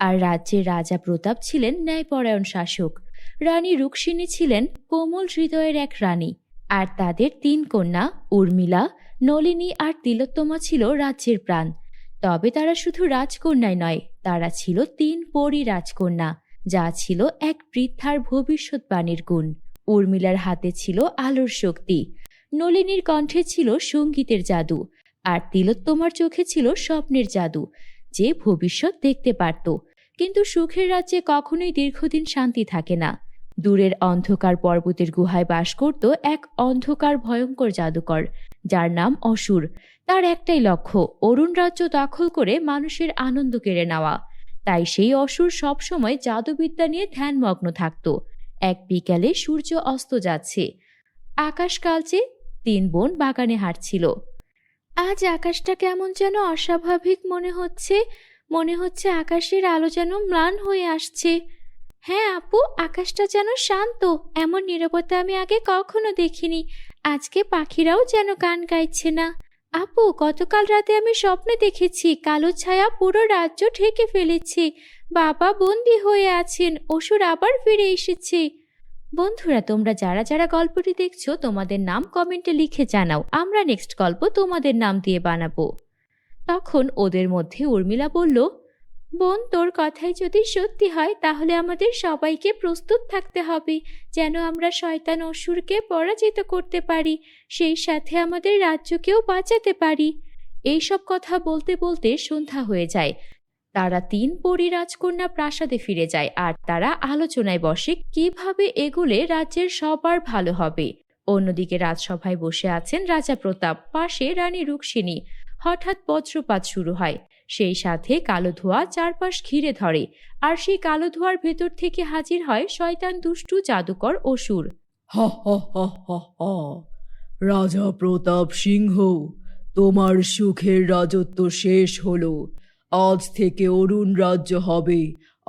আর রাজ্যের রাজা প্রতাপ ছিলেন ন্যায়পরায়ণ শাসক। রানী রুক্মিণী ছিলেন কোমল হৃদয়ের এক রানী। আর তাদের ৩ কন্যা উর্মিলা, নলিনী আর তিলোত্তমা ছিল রাজ্যের প্রাণ। তবে তারা শুধু রাজকন্যাই নয়, তারা ছিল ৩ পরী রাজকন্যা, যা ছিল এক বৃদ্ধার ভবিষ্যৎবাণীর গুণ। উর্মিলার হাতে ছিল আলোর শক্তি, নলিনীর কণ্ঠে ছিল সঙ্গীতের জাদু, আর তিলোত্তমার চোখে ছিল স্বপ্নের জাদু, যে ভবিষ্যৎ দেখতে পারত। কিন্তু সুখের রাজ্যে কখনোই দীর্ঘদিন শান্তি থাকে না। দূরের অন্ধকার পর্বতের গুহায় বাস করত এক অন্ধকার ভয়ঙ্কর জাদুকর, যার নাম অসুর। তার একটাই লক্ষ্য, অরুণ রাজ্য দখল করে মানুষের আনন্দ কেড়ে নেওয়া। তাই সেই অসুর সবসময় জাদুবিদ্যা নিয়ে ধ্যানমগ্ন থাকত। এক বিকালে সূর্য অস্ত যাচ্ছে, আকাশ কালচে। ৩ বোন বাগানে হাঁটছিল। আজ আকাশটা কেমন যেন অস্বাভাবিক মনে হচ্ছে আকাশের আলো যেন ম্লান হয়ে আসছে। হ্যাঁ আপু, আকাশটা যেন শান্ত, এমন নীরবতা আমি আগে কখনো দেখিনি। আজকে পাখিরাও যেন গান গাইছে না। আপু, গতকাল রাতে আমি স্বপ্নে দেখেছি কালো ছায়া পুরো রাজ্য ঢেকে ফেলেছে। বাবা বন্দী হয়ে আছেন, অসুর আবার ফিরে এসেছে। বন্ধুরা, তোমরা যারা যারা গল্পটি দেখছো তোমাদের নাম কমেন্টে লিখে জানাও, আমরা নেক্সট গল্প তোমাদের নাম দিয়ে বানাবো। তখন ওদের মধ্যে উর্মিলা বলল, বোন, তোর কথাই যদি সত্যি হয় তাহলে আমাদের সবাইকে প্রস্তুত থাকতে হবে, যেন আমরা শয়তান অসুরকে পরাজিত করতে পারি, সেই সাথে আমাদের রাজ্যকেও বাঁচাতে পারি। এইসব কথা বলতে বলতে সন্ধ্যা হয়ে যায়। তারা ৩ পরী রাজকন্যা প্রাসাদে ফিরে যায়, আর তারা আলোচনায় বসে কিভাবে এগুলে রাজ্যের সবার ভালো হবে। অন্যদিকে রাজসভায় বসে আছেন রাজা প্রতাপ, পাশে রানী রুক্মিণী। হঠাৎ বজ্রপাত শুরু হয়, সেই সাথে কালো ধোঁয়া চারপাশ ঘিরে ধরে, আর সেই কালো ধোঁয়ার ভেতর থেকে হাজির হয় শয়তান দুষ্টু জাদুকর অসুর। হা হা হা হা হা। রাজা প্রতাপ সিংহ, তোমার সুখের রাজত্ব শেষ হলো। আজ থেকে অরুণ রাজ্য হবে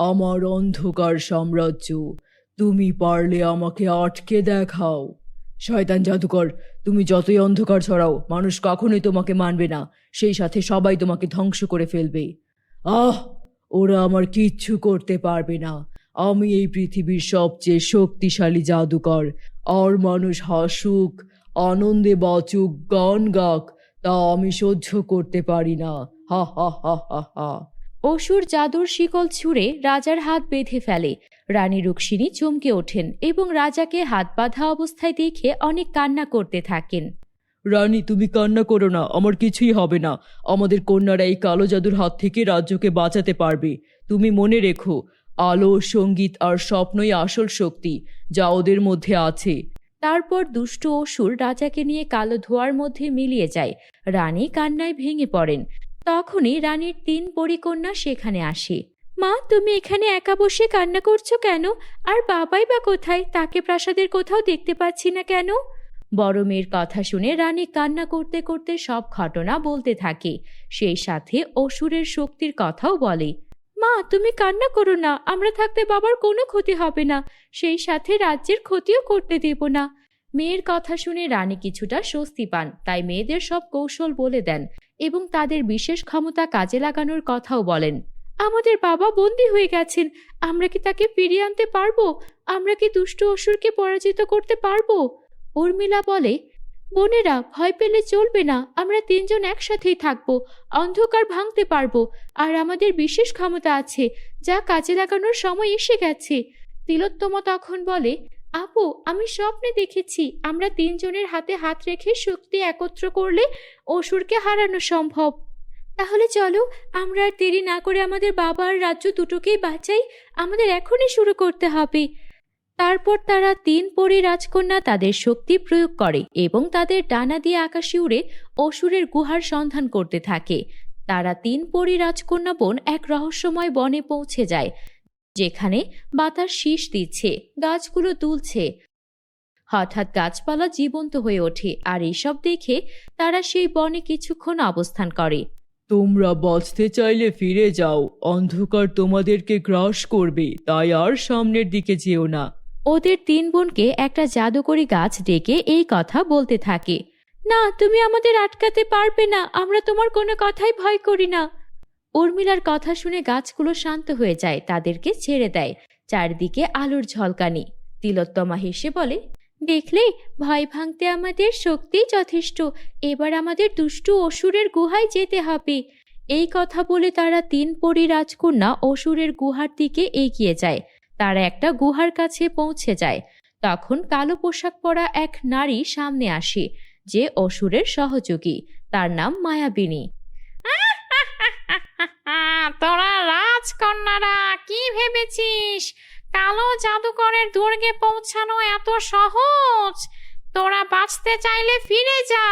আমার অন্ধকার সাম্রাজ্য। তুমি পারলে আমাকে আটকে দেখাও। শয়তান জাদুকর, তুমি যতই অন্ধকার ছড়াও, মানুষ কখনোই তোমাকে মানবে না, সেই সাথে সবাই তোমাকে ধ্বংস করে ফেলবে। আহ, ওরা আমার কিচ্ছু করতে পারবে না। আমি এই পৃথিবীর সবচেয়ে শক্তিশালী জাদুকর। আর মানুষ হাসুক, আনন্দে বাঁচুক, গান গাক, তা আমি সহ্য করতে পারি না। হা হা হা হা হা। অসুর জাদুর শিকল ছুঁড়ে রাজার হাত বেঁধে ফেলে। রানী রুক্মিণী চমকে ওঠেন এবং রাজাকে হাত বাঁধা অবস্থায় দেখে অনেক কান্না করতে থাকেন। রানী, তুমি কান্না করো না, আমার কিছুই হবে না। আমাদের কন্যারা এই কালো জাদুর হাত থেকে রাজ্যকে বাঁচাতে পারবে। তুমি মনে রেখো, আলো, সঙ্গীত আর স্বপ্নই আসল শক্তি, যা ওদের মধ্যে আছে। তারপর দুষ্ট অসুর রাজাকে নিয়ে কালো ধোঁয়ার মধ্যে মিলিয়ে যায়। রানী কান্নায় ভেঙে পড়েন। তখনই রানীর ৩ পরীকন্যা সেখানে আসে। মা, তুমি এখানে একা বসে কান্না করছো কেন? আর বাবাই বা কোথায়? তাকে প্রাসাদের কোথাও দেখতে পাচ্ছি না কেন? বড় মেয়ের কথা শুনে রানী কান্না করতে করতে সব ঘটনা বলতে থাকে, সেই সাথে অসুরের শক্তির কথাও বলে। মা, তুমি কান্না করো না, আমরা থাকতে বাবার কোনো ক্ষতি হবে না, সেই সাথে রাজ্যের ক্ষতিও করতে দেব না। মেয়ের কথা শুনে রানী কিছুটা স্বস্তি পান, তাই মেয়েদের সব কৌশল বলে দেন এবং তাদের বিশেষ ক্ষমতা কাজে লাগানোর কথাও বলেন। আমাদের বাবা বন্দী হয়ে গেছেন, আমরা কি তাকে ফিরিয়ে আনতে পারবো? আমরা কি দুষ্ট অসুরকে পরাজিত করতে পারবো? উর্মিলা বলে, বোনেরা, ভয় পেলে চলবে না, আমরা ৩ জন একসাথেই থাকবো, অন্ধকার ভাঙতে পারবো, আর আমাদের বিশেষ ক্ষমতা আছে, যা কাজে লাগানোর সময় এসে গেছে। তিলোত্তমা তখন বলে, আপু, আমি স্বপ্নে দেখেছি আমরা ৩ জনের হাতে হাত রেখে শক্তি একত্র করলে অসুরকে হারানো সম্ভব। তাহলে চলো, আমরা আর দেরি না করে আমাদের বাবা আর রাজ্য দুটোকেই বাঁচাই, আমাদের এখনই শুরু করতে হবে। তারপর তারা ৩ পরী রাজকন্যা তাদের শক্তি প্রয়োগ করে এবং তাদের ডানা দিয়ে আকাশে উড়ে অসুরের গুহার সন্ধান করতে থাকে। তারা ৩ পরী রাজকন্যা বোন এক রহস্যময় বনে পৌঁছে যায়, যেখানে বাতাস শীষ দিচ্ছে, গাছগুলো দুলছে। হঠাৎ গাছপালা জীবন্ত হয়ে ওঠে, আর এসব দেখে তারা সেই বনে কিছুক্ষণ অবস্থান করে। তোমরা বাঁচতে চাইলে ফিরে যাও, অন্ধকার তোমাদেরকে গ্রাস করবে, তাই আর সামনের দিকে যেও না। ওদের ৩ বোনকে একটা জাদুকরি গাছ ডেকে এই কথা বলতে থাকে। না, তুমি আমাদের আটকাতে পারবে না, আমরা তোমার কোনো কথাই ভয় করি না। উর্মিলার কথা শুনে গাছগুলো শান্ত হয়ে যায়, তাদেরকে ছেড়ে দেয়। চারিদিকে আলোর ঝলকানি। তিলোত্তমা হেসে বলে, দেখলে, ভয় ভাঙতে আমাদের শক্তি যথেষ্ট। এবার আমাদের দুষ্টু অসুরের গুহায় যেতে হবে। এই কথা বলে তারা 3 পরী রাজকন্যা অসুরের গুহার দিকে এগিয়ে যায়। তারা একটা গুহার কাছে পৌঁছে যায়। তখন কালো পোশাক পরা এক নারী সামনে আসে, যে অসুরের সহযোগী। তার নাম মায়াবিনী। তোরা রাজকন্যারা কি ভেবেছিস কালো জাদুকরের দুর্গে পৌঁছানো এত সহজ? তোরা বাঁচতে চাইলে ফিরে যা।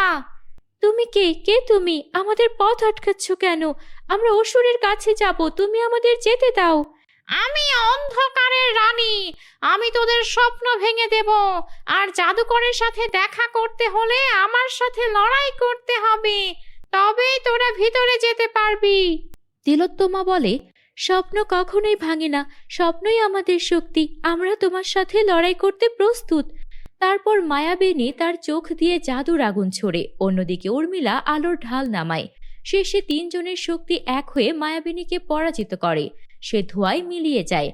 তুমি কে তুমি? আমাদের পথ আটকাচ্ছ কেন? আমরা অসুরের কাছে যাব, তুমি আমাদের যেতে দাও। আমি অন্ধকারের রানী, আমি তোদের স্বপ্ন ভেঙে দেব। আর জাদুকরের সাথে দেখা করতে হলে আমার সাথে লড়াই করতে হবে, তবেই তোরা ভিতরে যেতে পারবি। তিলোত্তমা বলে, স্বপ্ন কখনোই ভাঙে না, স্বপ্নই আমাদের শক্তি। আমরা তোমার সাথে লড়াই করতে প্রস্তুত। তারপর মায়াবিনী তার চোখ দিয়ে জাদুর আগুন ছোড়ে। অন্যদিকে উর্মিলা আলোর ঢাল নামায়। শেষে 3 জনের শক্তি এক হয়ে মায়াবিনীকে পরাজিত করে। সে ধোঁয়ায় মিলিয়ে যায়।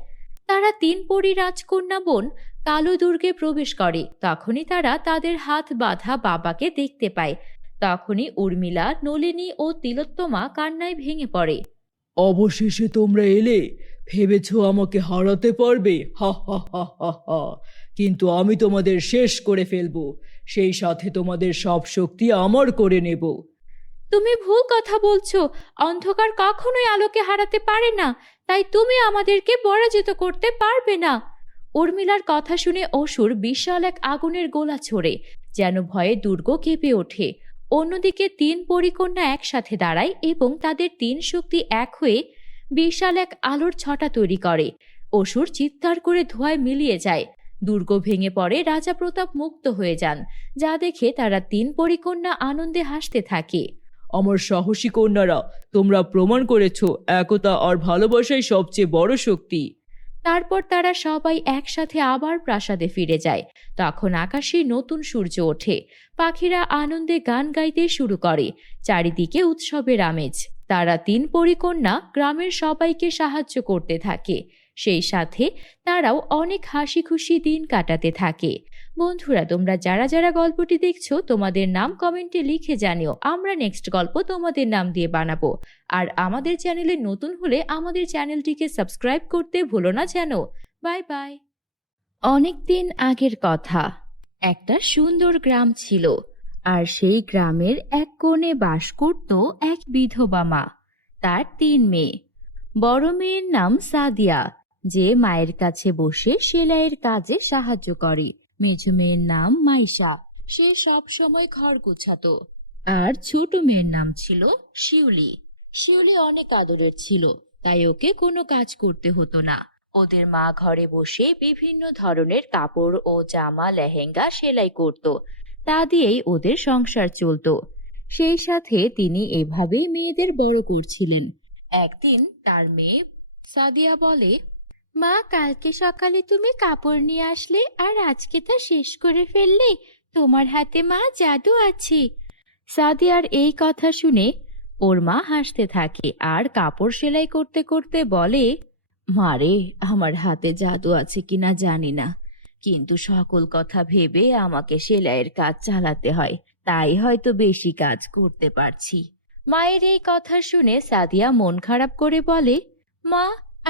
তারা 3 পরী রাজকন্যা বোন কালো দুর্গে প্রবেশ করে। তখনই তারা তাদের হাত বাঁধা বাবাকে দেখতে পায়। তখনই উর্মিলা, নলিনী ও তিলোত্তমা কান্নায় ভেঙে পড়ে। অবশেষে তোমরা এলে। ভেবেছো আমাকে হারাতে পারবে? হা হা হা হা হা। কিন্তু আমি তোমাদের শেষ করে ফেলবো। সেই সাথে তোমাদের সব শক্তি আমার করে নেব। তুমি ভুল কথা বলছো। অন্ধকার কখনোই আলোকে হারাতে পারে না, তাই তুমি আমাদেরকে পরাজিত করতে পারবে না। উর্মিলার কথা শুনে অসুর বিশাল এক আগুনের গোলা ছোড়ে, যেন ভয়ে দুর্গ কেঁপে ওঠে। অন্যদিকে 3 পরিকন্যা একসাথে দাঁড়ায় এবং তাদের 3 শক্তি এক হয়ে বিশাল এক আলোর ছটা তৈরি করে। অসুর চিৎকার করে ধোঁয়ায় মিলিয়ে যায়। দুর্গ ভেঙে পড়ে। রাজা প্রতাপ মুক্ত হয়ে যান, যা দেখে তারা 3 পরিকন্যা আনন্দে হাসতে থাকে। আমার সাহসী কন্যারা, তোমরা প্রমাণ করেছো একতা আর ভালোবাসাই সবচেয়ে বড় শক্তি। তারপর তারা সবাই একসাথে আবার প্রাসাদে ফিরে যায়। তখন আকাশে নতুন সূর্য ওঠে। পাখিরা আনন্দে গান গাইতে শুরু করে। চারিদিকে উৎসবের আমেজ। তারা 3 পরিকন্যা গ্রামের সবাইকে সাহায্য করতে থাকে। সেই সাথে তারাও অনেক হাসি খুশি দিন কাটাতে থাকে। বন্ধুরা, তোমরা যারা যারা গল্পটি দেখছো, তোমাদের নাম কমেন্টে লিখে জানিও। আমরা নেক্সট গল্প তোমাদের নাম দিয়ে বানাবো। আর আমাদের চ্যানেলে নতুন হলে আমাদের চ্যানেলটিকে সাবস্ক্রাইব করতে ভুলো না যেন। Bye bye. অনেক দিন আগের কথা। একটা সুন্দর গ্রাম ছিল, আর সেই গ্রামের এক কোণে বাস করত এক বিধবা মা। তার 3 মেয়ে। বড় মেয়ের নাম সাদিয়া, যে মায়ের কাছে বসে সেলাইয়ের কাজে সাহায্য করে। মেঝো মেয়ের নাম মাইশা, সে সব সময় ঘর গোছাতো। আর ছোট মেয়ের নাম ছিল শিউলি। শিউলি অনেক আদরের ছিল, তাই ওকে কোনো কাজ করতে হতো না। ওদের মা ঘরে বসে বিভিন্ন ধরনের কাপড় ও জামা লেহেঙ্গা সেলাই করত। তা দিয়েই ওদের সংসার চলতো। সেই সাথে তিনি এভাবেই মেয়েদের বড় করছিলেন। একদিন তার মেয়ে সাদিয়া বলে, মা, কালকে সকালে তুমি কাপড় নিয়ে আসলে আর আজকে তা শেষ করে ফেললে। তোমার হাতে মা জাদু আছে। সাদিয়ার এই কথা শুনে ওর মা হাসতে থাকে আর কাপড় সেলাই করতে করতে বলে, মারে, আমার হাতে জাদু আছে কিনা জানি না, কিন্তু সকল কথা ভেবে আমাকে সেলাইয়ের কাজ চালাতে হয়, তাই হয়তো বেশি কাজ করতে পারছি। মায়ের এই কথা শুনে সাদিয়া মন খারাপ করে বলে, মা,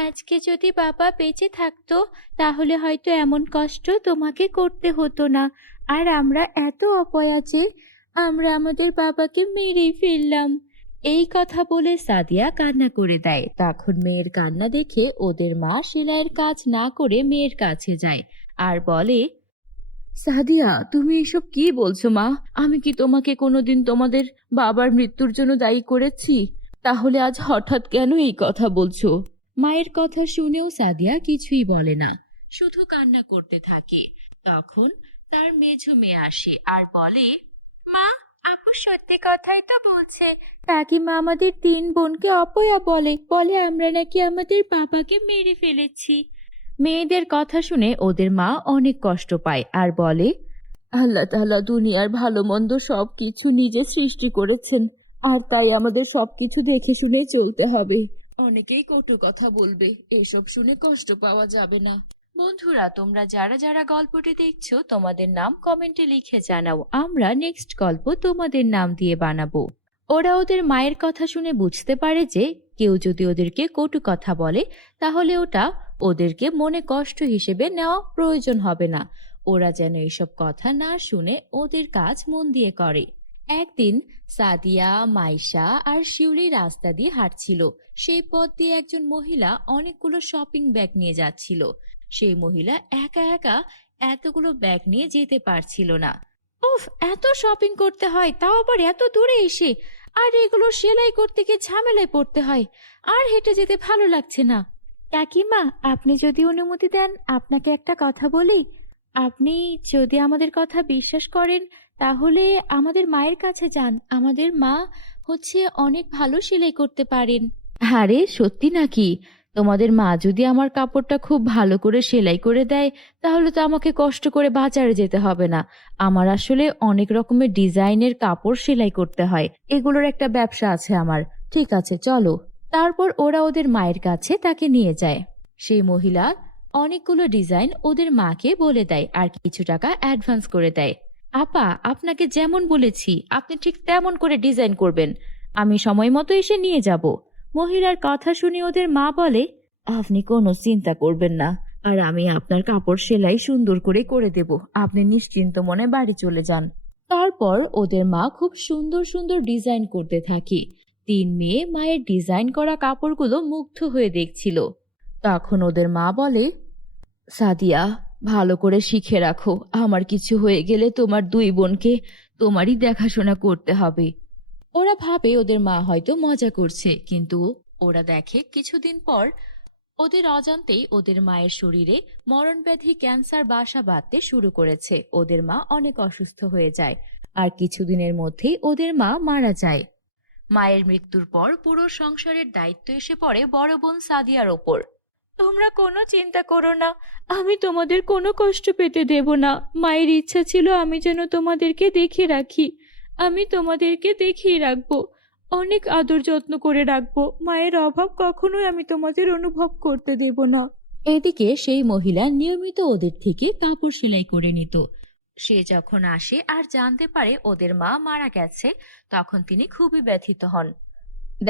আজকে যদি বাবা বেঁচে থাকতো তাহলে হয়তো এমন কষ্ট তোমাকে করতে হতো না। আর আমরা এত অপয়া যে আমরা আমাদের বাবাকে মেরেই ফেললাম। এই কথা বলে সাদিয়া কান্না করে দেয়। তখন মেয়ের কান্না দেখে ওদের মা সেলাইয়ের কাজ না করে মেয়ের কাছে যায় আর বলে, সাদিয়া, তুমি এসব কি বলছো মা? আমি কি তোমাকে কোনোদিন তোমাদের বাবার মৃত্যুর জন্য দায়ী করেছি? তাহলে আজ হঠাৎ কেন এই কথা বলছো? মায়ের কথা শুনেও সাদিয়া কিছুই বলে না, শুধু কান্না করতে থাকে। তখন তার মেঝো মেয়ে আসে আর বলে, মা, আপু সত্যি কথাই তো বলছে। কাকিমা আমাদের 3 বোনকে অপয়া বলে বলে আমরা নাকি আমাদের বাবাকে মেরে ফেলেছি। মেয়েদের কথা শুনে ওদের মা অনেক কষ্ট পায় আর বলে, আল্লাহ তাআলা দুনিয়ার ভালো মন্দ সবকিছু নিজে সৃষ্টি করেছেন, আর তাই আমাদের সবকিছু দেখে শুনেই চলতে হবে। অনেকেই কটু কথা বলবে, এসব শুনে কষ্ট পাওয়া যাবে না। বন্ধুরা, তোমরা যারা যারা গল্পটি দেখছো তোমাদের নাম কমেন্টে লিখে জানাও, আমরা নেক্সট গল্প তোমাদের নাম দিয়ে বানাবো। ওরা ওদের মায়ের কথা শুনে বুঝতে পারে যে কেউ যদি ওদেরকে কটু কথা বলে তাহলে ওটা ওদেরকে মনে কষ্ট হিসেবে নেওয়া প্রয়োজন হবে না। ওরা যেন এইসব কথা না শুনে ওদের কাজ মন দিয়ে করে। একদিন সাদিয়া, মাইশা আর শিউলি রাস্তা দিয়ে হাঁটছিল। সেই পথ দিয়ে একজন মহিলা অনেকগুলো শপিং ব্যাগ নিয়ে যাচ্ছিল। সেই মহিলা একা একা এতগুলো ব্যাগ নিয়ে যেতে পারছিল না। উফ, এত শপিং করতে হয়, তাও আবার এত দূরে এসে, আর এগুলো সেলাই করতে গিয়ে ঝামেলায় পড়তে হয়, আর হেঁটে যেতে ভালো লাগছে না। কাকিমা, আপনি যদি অনুমতি দেন আপনাকে একটা কথা বলি। আপনি যদি আমাদের কথা বিশ্বাস করেন তাহলে আমাদের মায়ের কাছে যান। আমাদের মা অনেক ভালো সেলাই করতে পারেন। আরে সত্যি নাকি? তোমাদের মা যদি আমার কাপড়টা খুব ভালো করে সেলাই করে দেয় তাহলে তো আমাকে কষ্ট করে বাজারে যেতে হবে না। আমার আসলে অনেক রকমের ডিজাইনের কাপড় সেলাই করতে হয়, এগুলোর একটা ব্যবসা আছে আমার। ঠিক আছে, চলো। তারপর ওরা ওদের মায়ের কাছে তাকে নিয়ে যায়। সেই মহিলা অনেকগুলো ডিজাইন ওদের মাকে বলে দেয় আর কিছু টাকা অ্যাডভান্স করে দেয়। আপা, আপনাকে যেমন বলেছি আপনি ঠিক তেমন করে ডিজাইন করবেন, আমি সময় মতো এসে নিয়ে যাব। মহিলার কথা শুনে ওদের মা বলে, আপনি কোনো চিন্তা করবেন না, আর আমি আপনার কাপড় সেলাই সুন্দর করে করে দেব, আপনি নিশ্চিন্ত মনে বাড়ি চলে যান। তারপর ওদের মা খুব সুন্দর সুন্দর ডিজাইন করতে থাকে। তিন মেয়ে মায়ের ডিজাইন করা কাপড়গুলো মুগ্ধ হয়ে দেখছিল। তখন ওদের মা বলে, সাদিয়া, ভালো করে শিখে রাখো, আমার কিছু হয়ে গেলে তোমার দুই বোনকে তোমারই দেখাশোনা করতে হবে। ওরা ভাবে ওদের মা হয়তো মজা করছে, কিন্তু ওরা দেখে কিছুদিন পর ওদের অজান্তেই ওদের মায়ের শরীরে মরণব্যাধি ক্যান্সার বাসা বাঁধতে শুরু করেছে। ওদের মা অনেক অসুস্থ হয়ে যায়, আর কিছুদিনের মধ্যেই ওদের মা মারা যায়। মায়ের মৃত্যুর পর পুরো সংসারের দায়িত্ব এসে পড়ে বড় বোন সাদিয়ার ওপর। তোমরা কোনো চিন্তা করো না, আমি তোমাদের কোনো কষ্ট পেতে দেব না। মায়ের ইচ্ছা ছিল আমি যেন তোমাদেরকে দেখে রাখি, আমি তোমাদেরকে দেখিয়ে রাখবো, অনেক আদর যত্ন করে রাখবো। মায়ের অভাব কখনোই আমি তোমাদের অনুভব করতে দেব না। এদিকে সেই মহিলা নিয়মিত ওদের থেকে কাপড় সেলাই করে নিত। সে যখন আসে আর জানতে পারে ওদের মা মারা গেছে তখন তিনি খুবই ব্যথিত হন।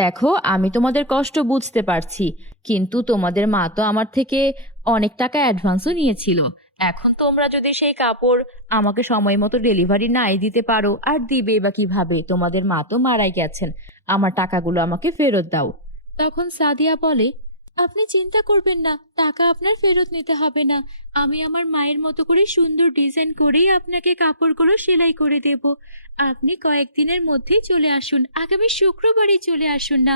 দেখো, আমি তোমাদের কষ্ট বুঝতে পারছি, কিন্তু তোমাদের মা তো আমার থেকে অনেক টাকা অ্যাডভান্সও নিয়েছিল। এখন তোমরা যদি সেই কাপড় আমাকে সময় মতো ডেলিভারি নাই দিতে পারো, আর দিবে বা কিভাবে? তোমাদের মা তো মারাই গেছেন, আমার টাকাগুলো আমাকে ফেরত দাও। তখন সাদিয়া বলে, আপনি চিন্তা করবেন না, টাকা আপনার ফেরত নিতে হবে না। আমি আমার মায়ের মতো করে সুন্দর ডিজাইন করেই আপনাকে কাপড়গুলো সেলাই করে দেব। আপনি কয়েকদিনের মধ্যেই চলে আসুন, আগামী শুক্রবারই চলে আসুন না।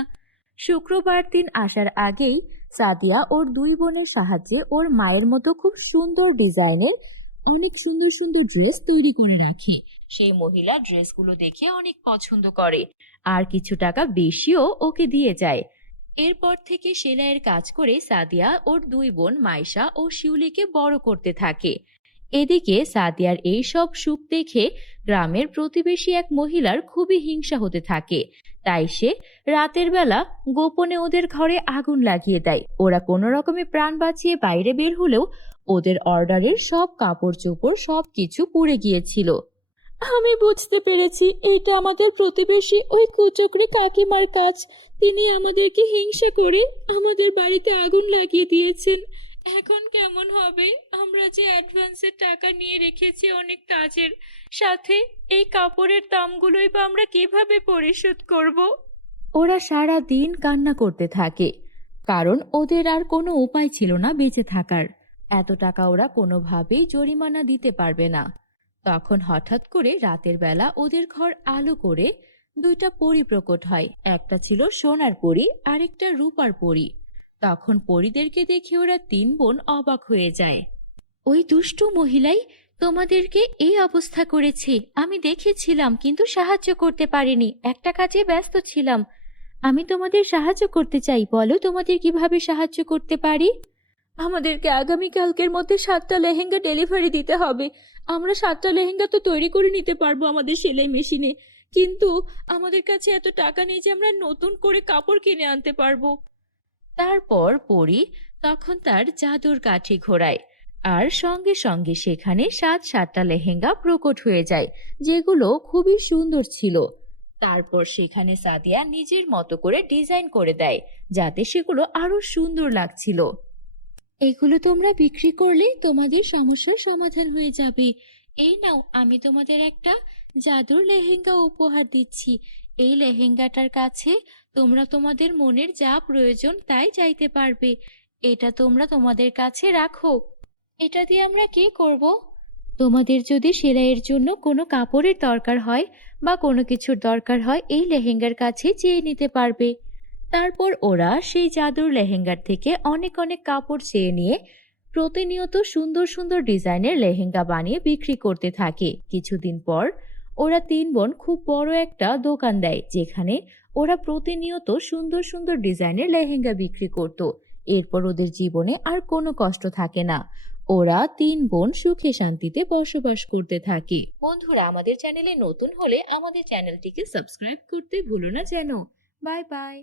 শুক্রবার দিন আসার আগেই সাদিয়া ওর দুই বোনের সাহায্যে ওর মায়ের মতো খুব সুন্দর ডিজাইনের অনেক সুন্দর সুন্দর ড্রেস তৈরি করে রাখে। সেই মহিলা ড্রেসগুলো দেখে অনেক পছন্দ করে আর কিছু টাকা বেশিও ওকে দিয়ে যায়। এরপর থেকে সেলাইয়ের কাজ করে সাদিয়া ওর দুই বোন মাইশা ও শিউলিকে বড় করতে থাকে। এদিকে সাদিয়ার এই সব সুখ দেখে গ্রামের প্রতিবেশী এক মহিলার খুবই হিংসা হতে থাকে। তাই সে রাতের বেলা গোপনে ওদের ঘরে আগুন লাগিয়ে দেয়। ওরা কোনো রকমে প্রাণ বাঁচিয়ে বাইরে বের হলেও ওদের অর্ডারের সব কাপড় চোপড় সবকিছু পুড়ে গিয়েছিল। আমি বুঝতে পেরেছি এটা আমাদের প্রতিবেশী ওই কুচক্রী কাকিমার কাজ। তিনি আমাদেরকে হিংসা করে আমাদের বাড়িতে আগুন লাগিয়ে দিয়েছেন। এখন কেমন হবে? আমরা যে অ্যাডভান্সের টাকা নিয়ে রেখেছি অনেক কাজের, সাথে এই কাপড়ের দামগুলোই বা আমরা কিভাবে পরিশোধ করব? ওরা সারা দিন কান্না করতে থাকে, কারণ ওদের আর কোনো উপায় ছিল না বেঁচে থাকার। এত টাকা ওরা কোনোভাবেই জরিমানা দিতে পারবে না। তখন হঠাৎ করে রাতের বেলা ওদের ঘর আলো করে দুইটা পরী প্রকট হয়। একটা ছিল সোনার পরী, আরেকটা রূপার পরী। তখন পরীদেরকে দেখে ওরা তিন বোন অবাক হয়ে যায়। ওই দুষ্টু মহিলাই তোমাদেরকে এই অবস্থা করেছে, আমি দেখেছিলাম কিন্তু সাহায্য করতে পারিনি, একটা কাজে ব্যস্ত ছিলাম। আমি তোমাদের সাহায্য করতে চাই, বলো তোমাদের কিভাবে সাহায্য করতে পারি? আমাদেরকে আগামীকালকের মধ্যে 7টা লেহেঙ্গা ডেলিভারি দিতে হবে। আমরা 7টা লেহেঙ্গা তো তৈরি করে নিতে পারবো আমাদের সেলাই মেশিনে, কিন্তু আমাদের কাছে এত টাকা নেই যে আমরা নতুন করে কাপড় কিনে আনতে পারবো। তারপর পরী তখন তার জাদুর কাঠি ঘোরায়, আর সঙ্গে সঙ্গে সেখানে 7টা লেহেঙ্গা প্রকট হয়ে যায়, যেগুলো খুবই সুন্দর ছিল। তারপর সেখানে সাদিয়া নিজের মতো করে ডিজাইন করে দেয়, যাতে সেগুলো আরো সুন্দর লাগছিল। এগুলো তোমরা বিক্রি করলেই তোমাদের সমস্যার সমাধান হয়ে যাবে। এই নাও, আমি তোমাদের একটা জাদুর লেহেঙ্গা উপহার দিচ্ছি। এই লেহেঙ্গাটার কাছে তোমরা তোমাদের মনের যা প্রয়োজন তাই চাইতে পারবে। এটা তোমরা তোমাদের কাছে রাখো। এটা দিয়ে আমরা কি করব? তোমাদের যদি সেলাইয়ের জন্য কোনো কাপড়ের দরকার হয় বা কোনো কিছুর দরকার হয়, এই লেহেঙ্গার কাছে চেয়ে নিতে পারবে। তারপর ওরা সেই জাদুর লেহেঙ্গার থেকে অনেক অনেক কাপড় চেয়ে নিয়ে প্রতিনিয়ত সুন্দর সুন্দর ডিজাইনের লেহেঙ্গা বানিয়ে বিক্রি করতে থাকে। কিছুদিন পর ওরা 3 বোন খুব বড় একটা দোকান দেয়, যেখানে ওরা প্রতিনিয়ত সুন্দর সুন্দর ডিজাইনের লেহেঙ্গা বিক্রি করত। এরপর ওদের জীবনে আর কোনো কষ্ট থাকে না। ওরা 3 বোন সুখে শান্তিতে বসবাস করতে থাকে। বন্ধুরা, আমাদের চ্যানেলে নতুন হলে আমাদের চ্যানেলটিকে সাবস্ক্রাইব করতে ভুলো না যেন। Bye bye.